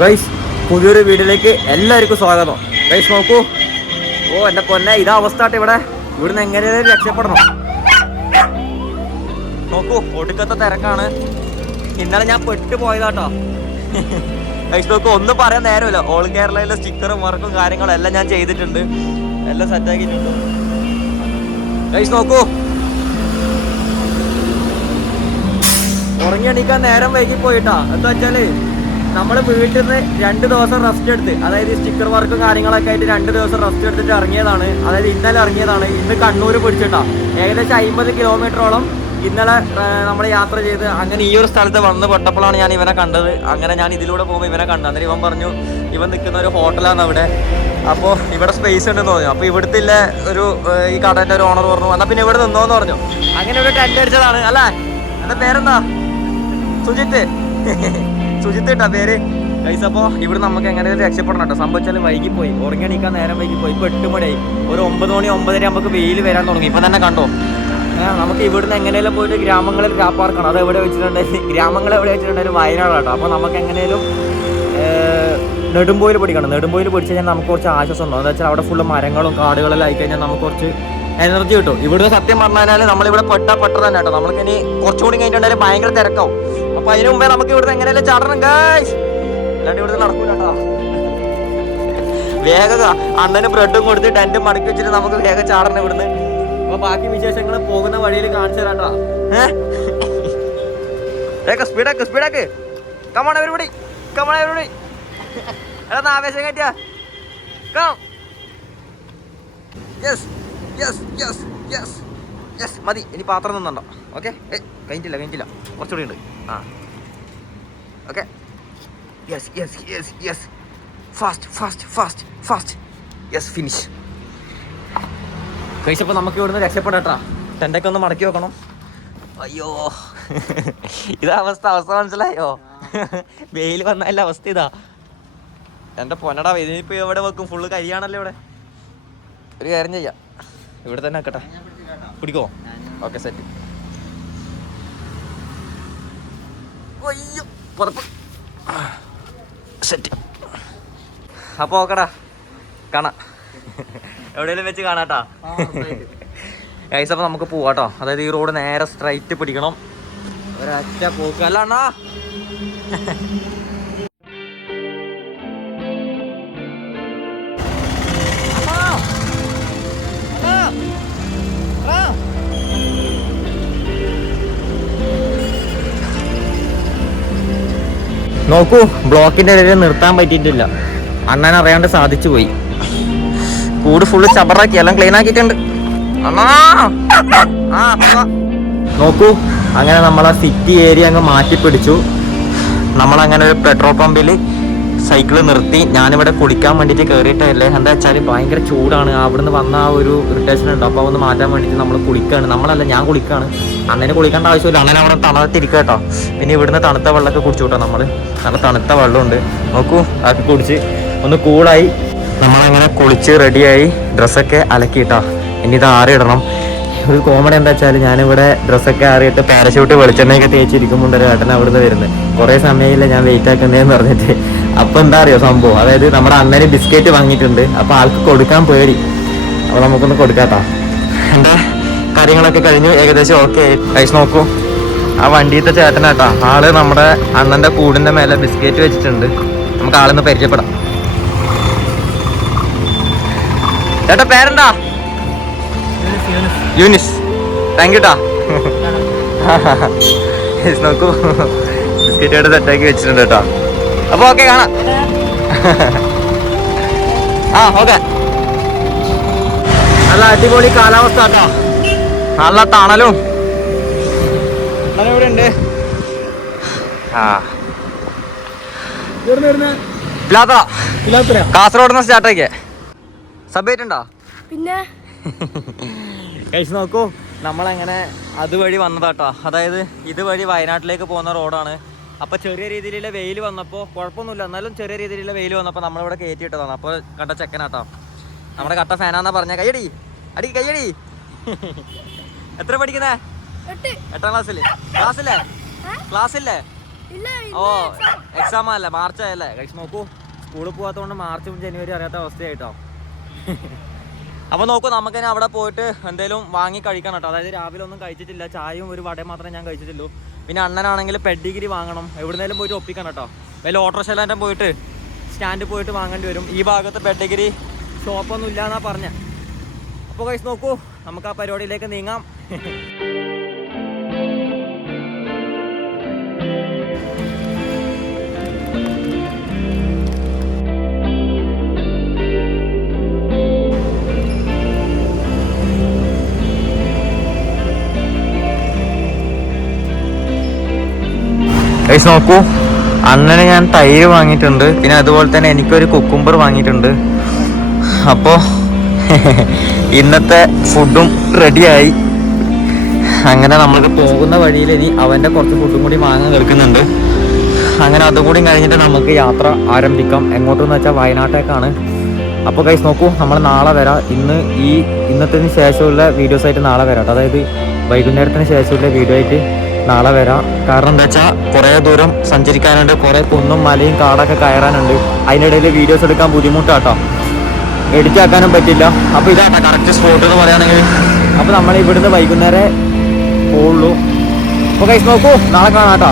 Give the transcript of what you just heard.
Guys പുതിയൊരു വീഡിയോയിലേക്ക് എല്ലാവർക്കും സ്വാഗതം. ഗൈസ് നോക്കൂ. ഓ എന്റെ പൊന്നെ ഇതാ അവസ്ഥ ആട്ടെ ഇവിടെ. ഇവിടുന്ന് എങ്ങനെയാലും രക്ഷപ്പെടണം. നോക്കൂ ഒടുക്കത്തെ തിരക്കാണ്. ഇന്നലെ ഞാൻ പെട്ടുപോയതാട്ടോ. ഗൈസ് നോക്കൂ ഒന്നും പറയാൻ നേരമില്ല. ഓൾ കേരളയിലെ സ്റ്റിക്കറും വർക്കും കാര്യങ്ങളും എല്ലാം ഞാൻ ചെയ്തിട്ടുണ്ട്. എല്ലാം സെറ്റാക്കിയിട്ടുണ്ട് ഗൈസ് നോക്കൂ. ഉറങ്ങി എണീക്കാൻ നേരം വൈകി പോയിട്ടാ എന്താ വെച്ചാൽ നമ്മൾ വീട്ടിൽ നിന്ന് രണ്ട് ദിവസം റെസ്റ്റ് എടുത്ത് അതായത് സ്റ്റിക്കർ വർക്കും കാര്യങ്ങളൊക്കെ ആയിട്ട് രണ്ട് ദിവസം റെസ്റ്റ് എടുത്തിട്ട് ഇറങ്ങിയതാണ്. അതായത് ഇന്നലെ ഇറങ്ങിയതാണ്. ഇന്ന് കണ്ണൂർ പിടിച്ചിട്ടാ. ഏകദേശം അമ്പത് കിലോമീറ്ററോളം ഇന്നലെ നമ്മൾ യാത്ര ചെയ്ത് അങ്ങനെ ഈ ഒരു സ്ഥലത്ത് വന്ന് പെട്ടപ്പോഴാണ് ഞാൻ ഇവനെ കണ്ടത്. അങ്ങനെ ഞാൻ ഇതിലൂടെ പോകുമ്പോൾ ഇവനെ കണ്ടു. അന്നേരം ഇവൻ പറഞ്ഞു ഇവൻ നിൽക്കുന്ന ഒരു ഹോട്ടലാണ് അവിടെ. അപ്പോൾ ഇവിടെ സ്പേസ് ഉണ്ടെന്ന് പറഞ്ഞു. അപ്പോൾ ഇവിടുത്തെ ഒരു ഈ കടേന്റെ ഒരു ഓണർ പറഞ്ഞു. എന്നാൽ പിന്നെ ഇവിടെ നിന്നോന്ന് പറഞ്ഞു. അങ്ങനെ ഇവിടെ ടെന്റ് അടിച്ചതാണ്. അല്ലേ? എന്റെ പേരെന്താ? സുജിത്ത്. സുജിത്ത് പേര്. ഗൈസ് അപ്പോ ഇവിടെ നമുക്ക് എങ്ങനെയും രക്ഷപ്പെടണം കേട്ടോ. സംഭവിച്ചാലും വൈകി പോയി ഉറങ്ങിയണിക്കാൻ നേരം വൈകി പോയി ഇപ്പൊ എട്ട് മണിയായി. ഒരു ഒമ്പത് മണി ഒമ്പതര നമുക്ക് വെയിൽ വരാൻ തുടങ്ങി. ഇപ്പൊ തന്നെ കണ്ടോ? നമുക്ക് ഇവിടുന്ന് എങ്ങനെയും പോയിട്ട് ഗ്രാമങ്ങളിൽ കാപ്പാർക്കണം അത് എവിടെ വെച്ചിട്ടുണ്ടെങ്കിൽ ഗ്രാമങ്ങൾ എവിടെ വെച്ചിട്ടുണ്ടെങ്കിൽ വയനാട് കേട്ടോ. അപ്പൊ നമുക്ക് എങ്ങനെയും നെടുമ്പോയിൽ പിടിക്കണം. നെടുമ്പോയിൽ പിടിച്ചു കഴിഞ്ഞാൽ നമുക്ക് കുറച്ച് ആശ്വാസം ഉണ്ടാവും. എന്താ വെച്ചാൽ അവിടെ ഫുള്ള് മരങ്ങളും കാടുകളെല്ലാം ആയിക്കഴിഞ്ഞാൽ നമുക്ക് കുറച്ച് എനർജി കിട്ടും. ഇവിടുന്ന് സത്യം പറഞ്ഞാൽ നമ്മളിവിടെ പെട്ട പെട്ട തന്നെ കേട്ടോ. നമ്മൾക്ക് ഇനി കുറച്ചുകൂടി കഴിഞ്ഞിട്ടുണ്ടെങ്കിൽ ഭയങ്കര തിരക്കാവും. അപ്പൊ അതിനു മുമ്പേ നമുക്ക് ഇവിടുന്ന് എങ്ങനെയല്ലേ ചാടണം ഗായ്സ് അല്ലാണ്ട് ഇവിടുന്ന് നടക്കൂല കേട്ടോ. വേഗത അണ്ണന് ബ്രെഡും കൊടുത്ത് ടെന്റും മടക്കി വെച്ചിട്ട് നമുക്ക് വേഗം ചാടണം ഇവിടുന്ന്. അപ്പൊ ബാക്കി വിശേഷങ്ങൾ പോകുന്ന വഴിയിൽ കാണിച്ചു തരാട്ടോ ഏഹ് സ്പീഡാക്ക് സ്പീഡാക്ക് കമോൺ പരിപാടി കമോൺ പരിപാടി എടാ ആവേശം കയറ്റിയാ come yes yes yes yes yes മതി. ഇനി പാത്രം നിന്നുണ്ടോ? ഓക്കെ ഏ കഴിഞ്ഞിട്ടില്ല കഴിഞ്ഞിട്ടില്ല. കുറച്ചുകൂടി ഉണ്ട്. ആ. Okay yes yes yes yes fast fast fast fast yes finish കഴിച്ചപ്പോൾ നമുക്ക് ഇവിടുന്ന് രക്ഷപ്പെടട്ടാ ടെന്റൊക്കെ ഒന്ന് മടക്കി വെക്കണം. അയ്യോ. ഇതാ അവസ്ഥ. അവസ്ഥ മനസ്സിലായോ? വെയിൽ വന്നല്ല അവസ്ഥ ഇതാ. എന്റെ പൊന്നടാ ഇതിനിപ്പോൾ ഇവിടെ വെക്കും? ഫുള്ള് കരിയാണല്ലോ ഇവിടെ. ഒരു കാര്യം ചെയ്യാം. ഇവിടെ തന്നെ ആക്കട്ടെ. പിടിക്കോ? ഓക്കെ സെറ്റ് സെറ്റ് അപ്പൊ ഓക്കടാ കാണാം. എവിടെയെങ്കിലും വെച്ച് കാണാട്ടാ. ഗൈസ് അപ്പൊ നമുക്ക് പോവാട്ടോ. അതായത് ഈ റോഡ് നേരെ സ്ട്രൈറ്റ് പിടിക്കണം. ഒരൊറ്റ പോക്ക്. അല്ല അണ്ണാ! നോക്കൂ ബ്ലോക്കിന്റെ ഇടയിൽ നിർത്താൻ പറ്റിയിട്ടില്ല. അണ്ണൻ അറിയാണ്ട് സാധിച്ചു പോയി. കൂട് ഫുള്ള് ചബറാക്കി എല്ലാം ക്ലീൻ ആക്കിയിട്ടുണ്ട്! ആ, നോക്കൂ അങ്ങനെ നമ്മളാ സിറ്റി ഏരിയ അങ്ങ് മാറ്റി പിടിച്ചു നമ്മളങ്ങനെ ഒരു പെട്രോൾ പമ്പിൽ സൈക്കിൾ നിർത്തി. ഞാനിവിടെ കുളിക്കാൻ വേണ്ടിയിട്ട് കയറിയിട്ടല്ലേ എന്താ വെച്ചാൽ ഭയങ്കര ചൂടാണ്. അവിടുന്ന് വന്ന ആ ഒരു ഇറിറ്റേഷൻ ഉണ്ട്. അപ്പോൾ ഒന്ന് മാറ്റാൻ വേണ്ടിയിട്ട് നമ്മൾ കുളിക്കുകയാണ് നമ്മളല്ല ഞാൻ കുളിക്കുകയാണ് അണ്ണന് കുളിക്കേണ്ട ആവശ്യമില്ല. അണ്ണൻ അവിടെ തണുത്തിരിക്കുക കേട്ടോ. പിന്നെ ഇവിടുന്ന് തണുത്ത വെള്ളമൊക്കെ കുടിച്ചു കേട്ടോ നമ്മൾ നല്ല തണുത്ത വെള്ളമുണ്ട്. നോക്കൂ അതൊക്കെ കുടിച്ച് ഒന്ന് കൂളായി. നമ്മളങ്ങനെ കുളിച്ച് റെഡിയായി ഡ്രസ്സൊക്കെ അലക്കിയിട്ടോ. ഇനി ഇത് ആറിയിടണം. ഒരു കോമഡി എന്താ വെച്ചാൽ ഞാനിവിടെ ഡ്രസ്സൊക്കെ ആറിയിട്ട് പാരഷൂട്ട് വെളിച്ചെണ്ണയൊക്കെ തേച്ചിരിക്കുമ്പോൾ ഒരു ഏട്ടൻ അവിടുന്ന് വരുന്നത്. കുറേ സമയമില്ല ഞാൻ വെയിറ്റ് ആക്കുന്നതെന്ന് പറഞ്ഞിട്ട്. അപ്പോൾ എന്താ അറിയോ സംഭവം? അതായത് നമ്മുടെ അണ്ണന് ബിസ്ക്കറ്റ് വാങ്ങിയിട്ടുണ്ട്. അപ്പോൾ ആൾക്ക് കൊടുക്കാൻ പേടി. അപ്പോൾ നമുക്കൊന്ന് കൊടുക്കാട്ടോ. എന്താ? കാര്യങ്ങളൊക്കെ കഴിഞ്ഞു. ഏകദേശം ഓക്കെ കഴിച്ച് നോക്കൂ. ആ വണ്ടിയിലത്തെ ചേട്ടനാട്ടാ. ആൾ നമ്മുടെ അണ്ണന്റെ കൂടിന്റെ മേലെ ബിസ്ക്കറ്റ് വെച്ചിട്ടുണ്ട്. നമുക്ക് ആളൊന്ന് പരിചയപ്പെടാം. ചേട്ടാ പേരെന്താ? യൂനിസ്. താങ്ക് യു ടാ നോക്കൂ. ബിസ്ക്കറ്റ് ആയിട്ട് സെറ്റാക്കി വെച്ചിട്ടുണ്ട് കേട്ടോ. അപ്പൊ ഓക്കെ കാണാം. ആ ഓക്കെ. നല്ല അടിപൊളി കാലാവസ്ഥ കേട്ടോ. നല്ല തണലും. ഇവിടെ ഉണ്ട് ആ കാസർഗോഡ് നിന്ന് സബ്ബേറ്റ് ഉണ്ടോ? പിന്നെ? കഴിച്ചു നോക്കൂ. നമ്മളങ്ങനെ അതുവഴി വന്നതാട്ടോ. അതായത് ഇതുവഴി വയനാട്ടിലേക്ക് പോകുന്ന റോഡാണ് അപ്പൊ ചെറിയ രീതിയിലുള്ള വെയിൽ വന്നപ്പോൾ കുഴപ്പമൊന്നുമില്ല. എന്നാലും ചെറിയ രീതിയിലുള്ള വെയിൽ വന്നപ്പോൾ നമ്മളിവിടെ കയറ്റിയിട്ടതാണ്. അപ്പോൾ കണ്ട ചെക്കനാട്ടോ. നമ്മുടെ കട്ട ഫാനാന്നാ പറഞ്ഞ. കയ്യടി. അടി കയ്യടി. എത്ര പഠിക്കുന്നേ? എട്ട്. ക്ലാസ്സിൽ ക്ലാസ്സില്ലേ? ക്ലാസ്സില്ലേ? ഇല്ല ഓ എക്സാം അല്ലേ മാർച്ച് ആയല്ലേ കഴിച്ച് നോക്കൂ. സ്കൂളിൽ പോകാത്തതുകൊണ്ട് മാർച്ചും ജനുവരി അറിയാത്ത അവസ്ഥയായിട്ടോ. അപ്പൊ നോക്കൂ നമുക്കിനി അവിടെ പോയിട്ട് എന്തേലും വാങ്ങി കഴിക്കണം കേട്ടോ. അതായത് രാവിലെ ഒന്നും കഴിച്ചിട്ടില്ല. ചായയും ഒരു വടയും മാത്രമേ ഞാൻ കഴിച്ചിട്ടുള്ളൂ. പിന്നെ അണ്ണനാണെങ്കിൽ പെഡിഗിരി വാങ്ങണം. എവിടുന്നേലും പോയിട്ട് ഒപ്പിക്കണം കേട്ടോ വല്ല ഓട്ടോറിക്ഷലാന്റെ പോയിട്ട് സ്റ്റാൻഡിൽ പോയിട്ട് വാങ്ങേണ്ടി വരും. ഈ ഭാഗത്ത് പെഡിഗിരി ഷോപ്പൊന്നും ഇല്ല എന്നാ പറഞ്ഞ. അപ്പോൾ കഴിച്ച് നോക്കൂ. നമുക്ക് ആ പരിപാടിയിലേക്ക് നീങ്ങാം. ഗൈസ് നോക്കൂ. അങ്ങനെ ഞാൻ തൈര് വാങ്ങിയിട്ടുണ്ട്. പിന്നെ അതുപോലെ തന്നെ എനിക്കൊരു കുക്കുംബർ വാങ്ങിയിട്ടുണ്ട്. അപ്പോൾ ഇന്നത്തെ ഫുഡും റെഡിയായി അങ്ങനെ നമ്മൾക്ക് പോകുന്ന വഴിയിൽ ഇനി അവന്റെ കുറച്ച് ഫുഡും കൂടി വാങ്ങാൻ കേൾക്കുന്നുണ്ട് അങ്ങനെ അതും കൂടി കഴിഞ്ഞിട്ട് നമുക്ക് യാത്ര ആരംഭിക്കാം. എങ്ങോട്ടെന്ന് വെച്ചാൽ വയനാട്ടേക്കാണ് അപ്പോൾ കൈസ് നോക്കൂ. നമ്മൾ നാളെ വരാം. ഇന്ന് ഈ ഇന്നത്തിന് ശേഷമുള്ള വീഡിയോസായിട്ട് നാളെ വരാം അതായത് വൈകുന്നേരത്തിന് ശേഷമുള്ള വീഡിയോ ആയിട്ട് നാളെ വരാം. കാരണം എന്താ വെച്ചാൽ കുറേ ദൂരം സഞ്ചരിക്കാനുണ്ട് കുറേ കുന്നും മലയും കാടൊക്കെ കയറാനുണ്ട്. അതിനിടയിൽ വീഡിയോസ് എടുക്കാൻ ബുദ്ധിമുട്ടാട്ടോ. എഡിറ്റ് ആക്കാനും പറ്റില്ല. അപ്പോൾ ഇതാണ് കറക്റ്റ് സ്പോട്ട് എന്ന് പറയുകയാണെങ്കിൽ. അപ്പോൾ നമ്മൾ ഇവിടുന്ന് വൈകുന്നേരം പോവുള്ളൂ. അപ്പോൾ കൈസ് നോക്കൂ നാളെ കാണാം കേട്ടോ.